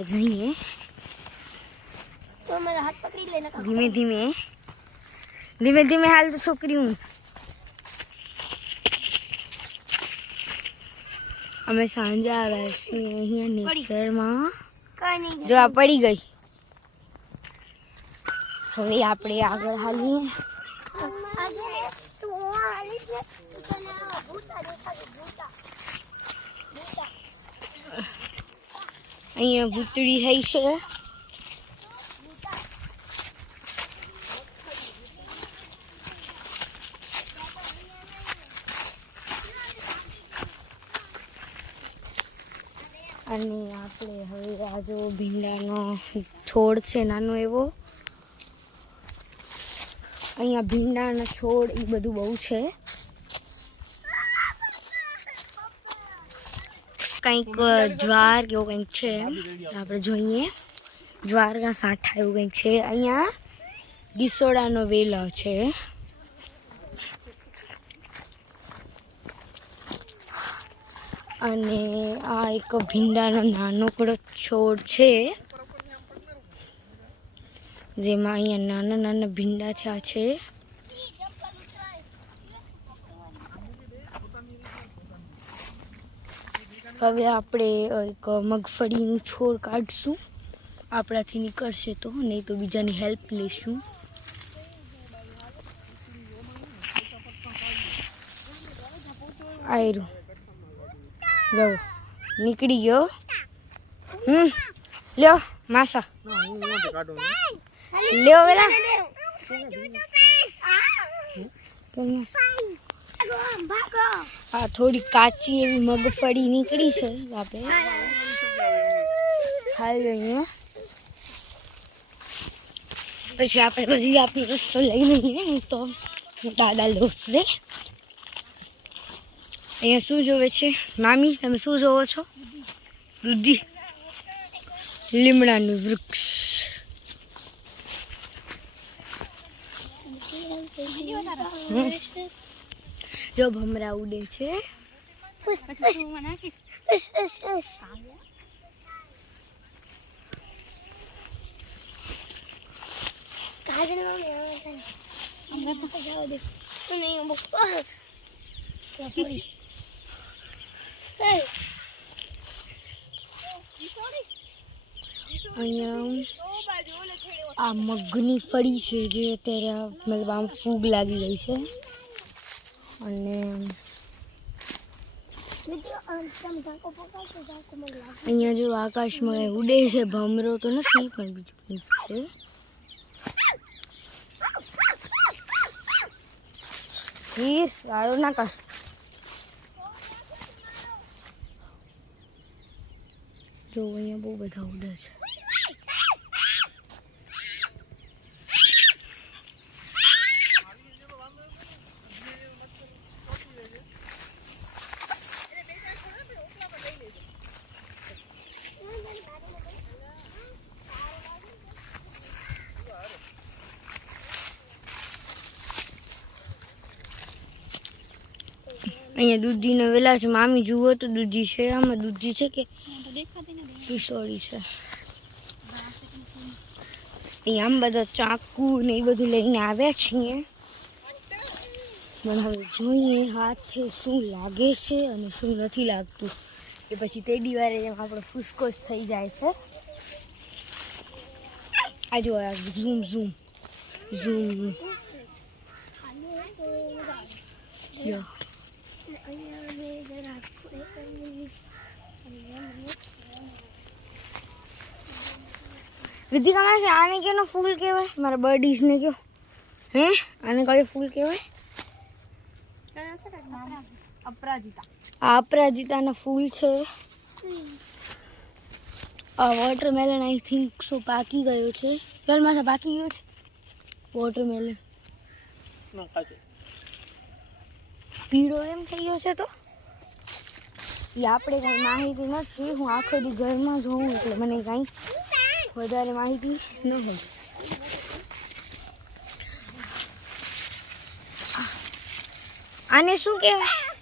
જઈએ તો મારા હાથ પકડી લેને ધીમે ધીમે ધીમે ધીમે હાલ તો છોકરી હું અમે સાંજે આવ્યા છીએ અહીંયા નેચરમાં જો આ પડી ગઈ હવે આપણે આગળ હાલીએ અહીંયા ભૂતળી થઈ છે અને આપણે હવે આ જો ભીંડાનો છોડ છે નાનો એવો અહીંયા ભીંડાના છોડ એ બધું બહુ છે કંઈક જ્વાર કે એવું કંઈક છે આપણે જોઈએ જ્વારના સાંઠા એવું કંઈક છે અહીંયા ગીસોડાનો વેલો છે અને આ એક ભીંડાનો નાનકડો છોડ છે જેમાં અહીંયા નાના નાના ભીંડા થયા છે હવે આપણે એક મગફળીનું છોડ કાઢશું આપણાથી નીકળશે તો નહીં તો બીજાની હેલ્પ લઈશું આયરું જો નીકળી ગયો લ્યો માસા લ્યો વેલા આ થોડી કાચી એવી મગફળી નીકળી છે આપણે ખાઈ લઈએ પછી આપણે બધી આપણો રસ્તો લઈ લઈએ તો દાદા લોસશે અહીંયા શું જોવે છે મામી તમે શું જોવો છો દૂધી લીમડાનું વૃક્ષ જો ભમરા ઉડે છે અહીંયા આ મગની ફળી છે જે અત્યારે મતલબ આમ ફૂગ લાગી ગઈ છે અને અહીંયા જો આકાશમાં ઉડે છે ભમરો તો નથી પણ બીજું કંઈક છે હીર ગાળો ના કર જો અહીંયા બહુ બધા ઉડે છે અહીંયા દૂધીનો વેલા છે મામી જુઓ તો દૂધી છે આમાં દૂધી છે કે કિશોરી છે અહીંયા આમ બધા ચાકુ ને એ બધું લઈને આવ્યા છીએ પણ હવે જોઈએ હાથે શું લાગે છે અને શું નથી લાગતું એ પછી તેડી વારે જેમ આપણો ફૂસકોસ થઈ જાય છે આ જો ઝૂમ ઝૂમ ઝૂમ જો विधि कहाँ से आने के ना फूल के हुए हमारे बर्डीज ने क्यों हैं आने का ये फूल के हुए अपराजिता अपराजिता ना फूल छे वॉटरमेलन आई थिंक सो पाकी गयो छे कल में से पाकी गयो छे वॉटरमेलन पीड़ो एम थई गयो छे तो ये આપણે કઈ માહિતી નથી હું આખો દી ઘરમાં જ હોઉં એટલે મને કઈ વધારે માહિતી ન હોય આને શું કહેવાય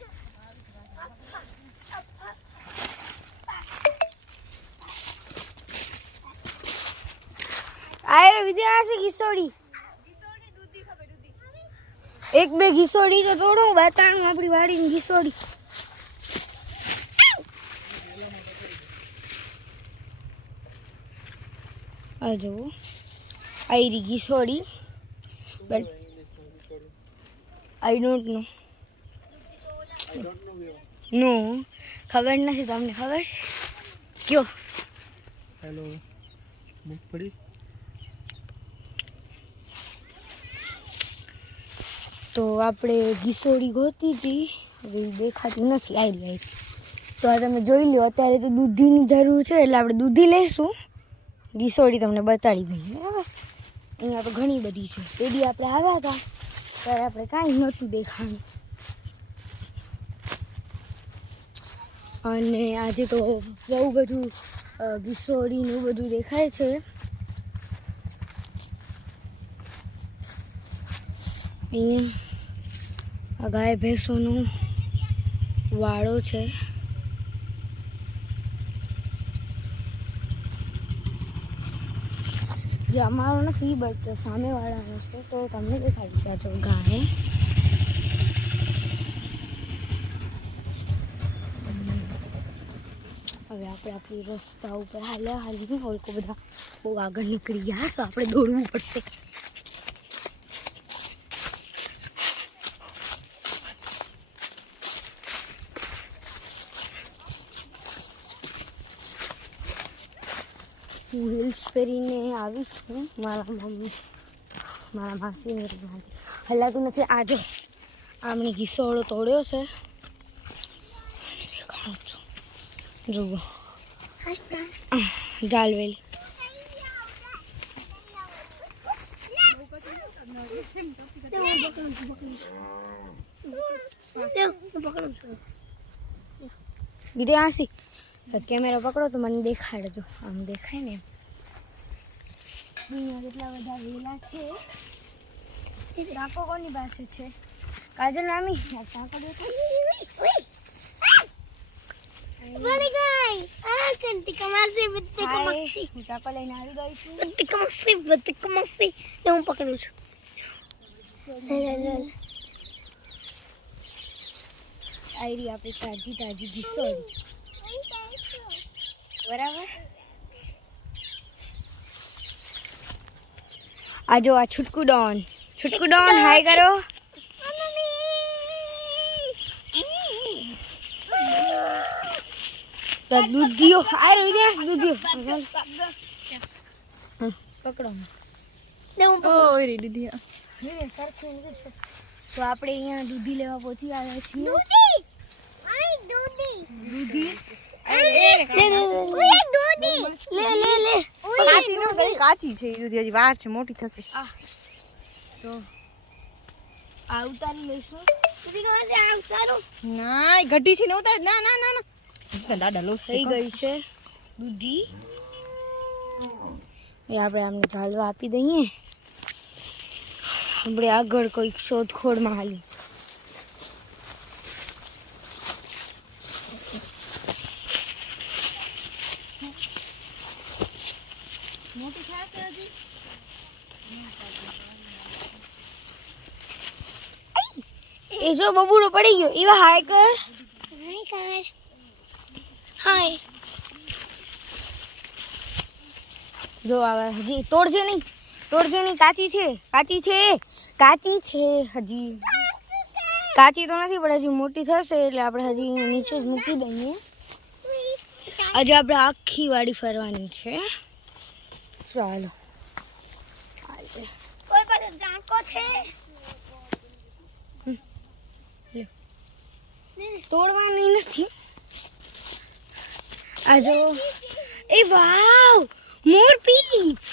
આયરો વિદ્યા આ છે ઘીસોડી એક બે ઘીસોડી તો તોડો બાતાણું આપણી વાડીની ઘીસોડી આ જુઓ આયરી ઘીસોડી બટ આઈ ડોન્ટ નો નો ખબર નથી તમને ખબર છે કયો હેલો મગફળી તો આપણે ઘીસોડી ગોતી હતી હવે દેખાતી નથી આવી તો આ તમે જોઈ લો અત્યારે તો દૂધીની જરૂર છે એટલે આપણે દૂધી લઈશું ઘીસોડી તમને બતાડી દઈએ બરાબર અહીંયા તો ઘણી બધી છે તે દી આપણે આવ્યા હતા ત્યારે આપણે કાંઈ નહોતું દેખાયું અને આજે તો બહુ બધું ઘીસોડીનું બધું દેખાય છે અહીંયા આ ગાય ભેંસોનો વાળો છે જે અમારો નથી બટ સામેવાળાનો છે તો તમને દેખાડી છે જો ગાય હવે આપણે આપણી રસ્તા ઉપર હાલીને લોકો બધા બહુ આગળ નીકળી ગયા તો આપણે દોડવું પડશે હું હિલ્સ પહેરીને આવી છું મારા મમ્મી મારા માસીને હલાતું નથી આજો આમણે ઘીસોડો તોડ્યો છે જુઓ જાલવેલી બીજે આસી કેમેરા પકડો તો મને દેખાડજો આમ દેખાય ને અહીંયા કેટલા બધા વેલા છે ટાંકો કોની પાસે છે કાજલ મામી ટાંકો દેખાય હું ટાંકો લઈને આવી ગઈ છું હું પકડું છું આયરી આપણી તાજી તાજી ઘીસોડી બરાબર આ જો આ છૂટકું ડોન હાય કરો તો દૂધિયો આયરો વિદ્યાસ દૂધિયો પકડો ઓય દીદી તો આપણે અહીંયા દૂધી લેવા પહોંચી આવ્યા છીએ દૂધી કાચી છે દૂધી હજી વાર છે મોટી થશે તો આ ઉતારી લઈશું ના ગઢી છે ને ઉતાર ના ના ના ના દાદા લો થઈ ગઈ છે દૂધી એ આપણે આમને ચાલવા આપી દઈએ આપણે આગળ કોઈક શોધખોળમાં હાલી એ જો બબુડો પડી ગયો એવા હાય કર હાય જો આવે હજી તોડજે નહીં કાચી છે હજી કાચી તો નથી પણ હજી મોટી થશે એટલે આપણે હજી નીચે જ મૂકી દઈએ આજે આપણે આખી વાડી ફરવાની છે ચાલો કોઈ પાસે જાંકો છે તોડવાની નથી આ જો એ વાવ મોર પીચ